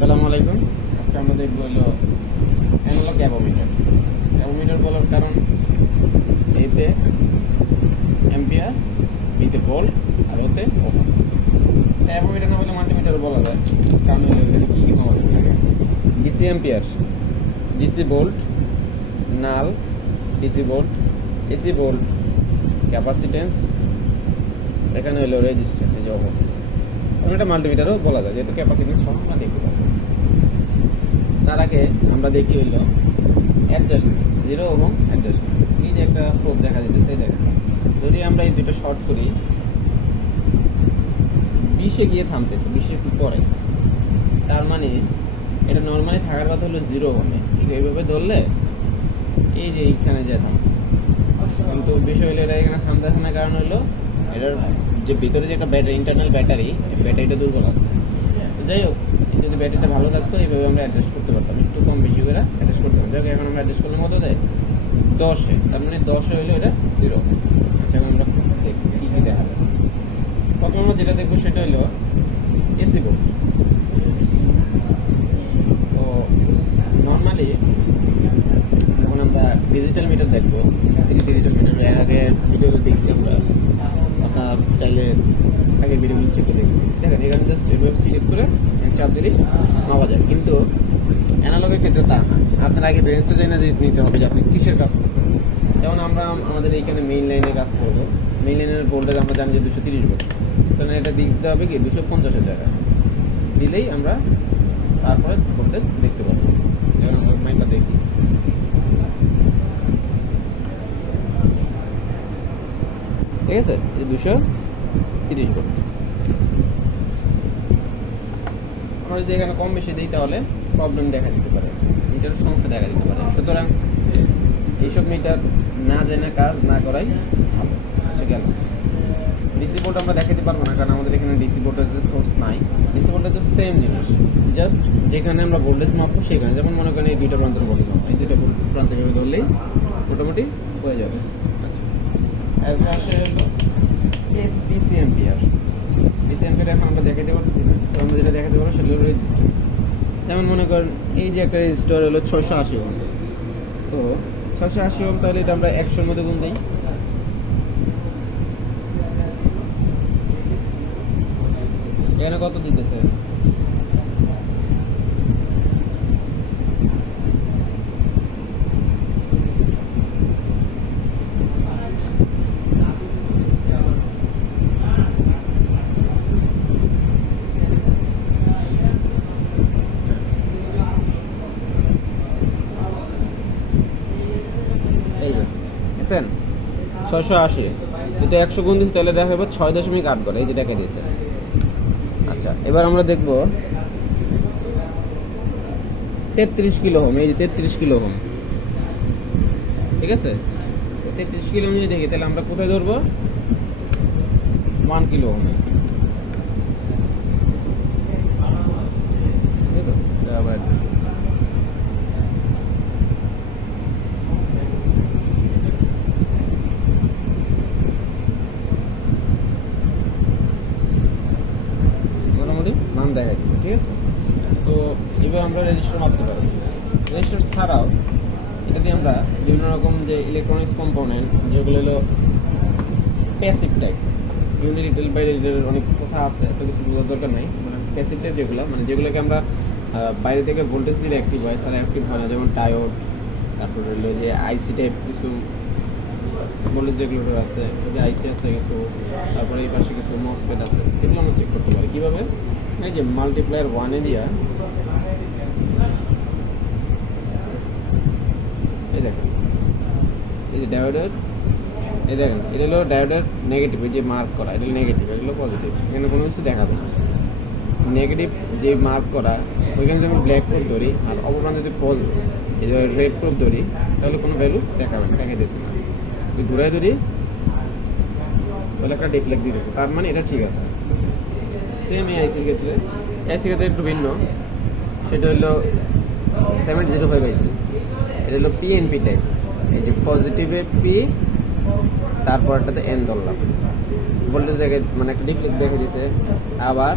আসসালামু আলাইকুম। আজকে আমরা দেখব হলো অ্যানালগ অ্যাভোমিটার। অ্যাভোমিটার বলার কারণ এতে অ্যাম্পিয়ার, বিতে ভোল্ট আর ওতে ওহম। অ্যাভোমিটার না বলে মাল্টিমিটার বলা যায়, কারণ হলো এখানে কী কী পাওয়া যায়। DC ampere, DC volt, null, DC volt, AC volt, capacitance, এখানে হলো রেজিস্ট্যান্স, এই যে ওহম। এটা মাল্টিমিটারও বলা যায়, যেহেতু ক্যাপাসিটেন্স সব আমরা দেখতে পাবো। তার আগে আমরা দেখি হইল অ্যাডজাস্টমেন্ট, 0 এবং অ্যাডজাস্টমেন্ট। এই যে একটা প্রোব দেখা যেতেছে, দেখেন যদি আমরা এই দুটো শর্ট করি, 20-এ গিয়ে থামতেছে, 20 একটু পরে, তার মানে এটা নর্মালি থাকার কথা হলো 0 ওহমে, কিন্তু এইভাবে ধরলে এই যে এইখানে যে থামবে, কিন্তু বিষয় হলো এটা এখানে থামতেছে না, কারণ হলো এটার যে ভিতরে যে একটা ব্যাটারি, ইন্টারনাল ব্যাটারি, ব্যাটারিটা দুর্বল আছে। যাই হোক, যদি ব্যাটারিটা ভালো থাকতো এইভাবে আমরা অ্যাডজাস্ট করতে পারতাম, একটু কম বেশি করে অ্যাডজাস্ট করতে পারতাম। যাই হোক, এখন আমরা অ্যাডজাস্ট করলে কত দেয়? 10-এ, তার মানে 10-এ হইলে এটা 0। আচ্ছা, এখন আমরা দেখি কী কী দেখা যায়। প্রথমে আমরা যেটা দেখবো সেটা হলো এসি ভোল্ট। তো নর্মালি যখন আমরা ডিজিটাল মিটার দেখবো, এই যে ডিজিটাল মিটার এর আগে ভিডিও দেখছি আমরা, আপনার চাইলে আগে ভিডিওগুলো চেক করে দেখবেন। দেখেন এখানে জাস্ট এভাবে সিলেক্ট করে চাপ দিলেই মাপা যায়, কিন্তু অ্যানালগের ক্ষেত্রে তা না। আপনার আগে রেঞ্জটা জানা নিতে হবে যে আপনি কিসের কাজ করবেন। যেমন আমরা আমাদের এইখানে মেইন লাইনে কাজ করবো, মেইন লাইনের ভোল্টেজ আমরা জানি যে 230 ভোল্ট, তাহলে এটা দিতে হবে কি 250-এর জায়গায় দিলেই আমরা তারপরে ভোল্টেজ দেখতে পাবো। যেমন আমরা মাইনটা দেখি, ঠিক আছে, এই 230 ভোল্ট। আমরা যদি এখানে কম বেশি দিই তাহলে প্রবলেম দেখা দিতে পারে, মিটারের সমস্যা দেখা দিতে পারে। সুতরাং এইসব মিটার না জেনে কাজ না করাই ভালো। আচ্ছা, গেল ডিসি ভোল্ট আমরা দেখাতে পারবো না, কারণ আমাদের এখানে ডিসি ভোল্টেজের সোর্স নাই। ডিসি ভোল্টেজের সেম জিনিস, জাস্ট যেখানে আমরা ভোল্টেজ মাপবো সেখানে, যেমন মনে করেন এই দুইটা প্রান্তের ভোল্টেজ মাপবো, এই দুইটা প্রান্ত হিসেবে ধরলেই মোটামুটি হয়ে যাবে। আচ্ছা, এরপর আসে হলো ডিসি অ্যাম্পিয়ার। ডিসি অ্যাম্পিয়ার এখন আমরা দেখাতে পারতেছি না, তো আমরা যেটা দেখাতে পারবো সেটা হলো রেজিস্ট্যান্স। যেমন মনে করেন এই যে একটা রেজিস্টার হলো 680 ওহম, তো 680 ওহম, তাহলে এটা আমরা 100-এর মধ্যে গুণ দিই। এখানে কত দিতেছে? এই যে দেখছেন 680, যদি 100 গুণ দিচ্ছি তাহলে দেখা যাবে 6.8 করে, এই যে দেখা দিয়েছে। আচ্ছা, এবার আমরা দেখবো 33 কিলো ওহম, এই যে 33 কিলো ওহম, ঠিক আছে। 33 কিলো ওহম যদি দেখি তাহলে আমরা কোথায় ধরবো? 1 কিলো ওহম, আবার মোটামুটি মান দেখা যাবে, ঠিক আছে। তো এবার আমরা রেজিস্টার মাপতে পারি। রেজিস্টার ছাড়াও এটা দিয়ে আমরা বিভিন্ন রকম যে ইলেকট্রনিক্স কম্পোনেন্ট, যেগুলো হলো প্যাসিভ টাইপ, ইউনিলিটাল বাইরের অনেক কথা আছে, এত কিছু বোঝার দরকার নেই। মানে প্যাসিভ টাইপ যেগুলো, মানে যেগুলোকে আমরা বাইরে থেকে ভোল্টেজ দিলে অ্যাক্টিভ হয়, সারা অ্যাক্টিভ হয় না, যেমন ডায়োড, তারপরে হলো যে আইসি টাইপ কিছু ভোল্টেজ রেগুলেটর আছে, এই যে আইসি আছে কিছু, তারপরে এই পাশে কিছু মসফেট আছে, এগুলো আমরা চেক করতে পারি। কীভাবে? এই যে মাল্টিপ্লায়ার 1-এ দিয়া, এই দেখেন এই যে ডায়োডের, এই দেখেন এটা হলো ডায়োডের নেগেটিভ, এই যে মার্ক করা এটা নেগেটিভ, এগুলো পজিটিভ, এখানে কোনো কিছু দেখাবে না। নেগেটিভ যে মার্ক করা, ওইখানে যদি আমি ব্ল্যাক প্রুফ ধরি আর অপরান যদি এই যে রেড প্রুফ ধরি, তাহলে কোনো ভ্যালু দেখাবে না, দেখা দিয়েছে না। যদি ঘুরাই ধরি তাহলে একটা ডিফ্লেক্ট দিতেছে, তার মানে এটা ঠিক আছে। সেম এই আইসির ক্ষেত্রে, আইসির ক্ষেত্রে একটু ভিন্ন, সেটা হলো 705 আইসি, এটা হলো পিএনপি টাইপ। এই যে পজিটিভে পি, তারপরটাতে এন ধরলাম, ভোল্টেজ দেখে মানে একটা ডিফ্লেক্ট দেখে দিয়েছে, আবার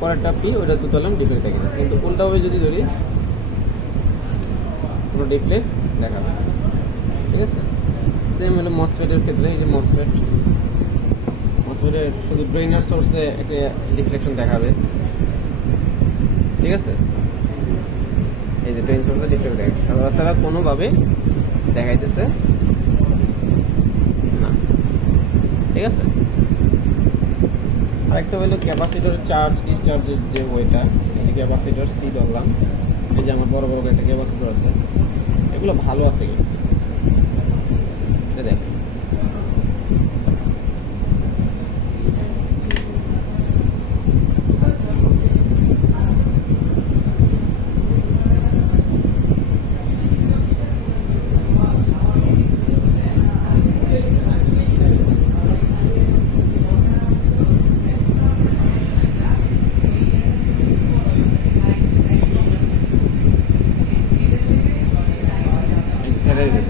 পরেরটা পি, ওইটা তো ধরলাম ডিফ্লেক্ট দেখে যাচ্ছে, কিন্তু উল্টাভাবে যদি ধরি কোনো ডিফ্লেক্ট দেখাবে। ঠিক আছে, সেম হলো মসফেটের ক্ষেত্রে। এই যে মসফেটের শুধু ড্রেনার সোর্সে একটা ডিফ্লেকশন দেখাবে। ঠিক আছে, এই যে ড্রেন সোর্সে ডিফ্লেক্ট দেখাবে, তাছাড়া কোনোভাবে দেখাইতেছে না। ঠিক আছে, আরেকটা হলো ক্যাপাসিটর চার্জ ডিসচার্জের যে ওইটা, এই যে ক্যাপাসিটর সি ধরলাম, এই যে আমার বড় বড় একটা ক্যাপাসিটর আছে, এগুলো ভালো আছে কি দেখ।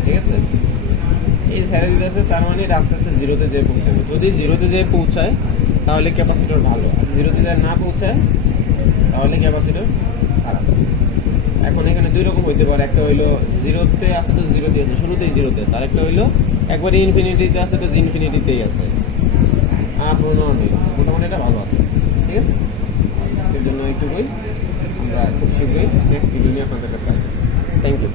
ঠিক আছে, এই ছেড়ে দিতে আছে, তার মানে এটা আস্তে আস্তে জিরোতে যেয়ে পৌঁছাবে। যদি জিরোতে যেয়ে পৌঁছায় তাহলে ক্যাপাসিটর ভালো, আর জিরোতে যেয়ে না পৌঁছায় তাহলে ক্যাপাসিটর খারাপ। এখন এখানে দুই রকম হইতে পারে, একটা হইলো জিরোতে আছে তো জিরোতে আছে, শুরুতেই জিরোতে আছে, আরেকটা হইলো একবারে ইনফিনিটিতে আছে তো ইনফিনিটিতেই আছে, আর প্রণাম নেই, মোটামুটি এটা ভালো আছে। ঠিক আছে, আজকের জন্য একটুকুই, আমরা খুব শীঘ্রই নেক্সট ভিডিও নিয়ে আপনাদের কাছে আসবো। Thank you.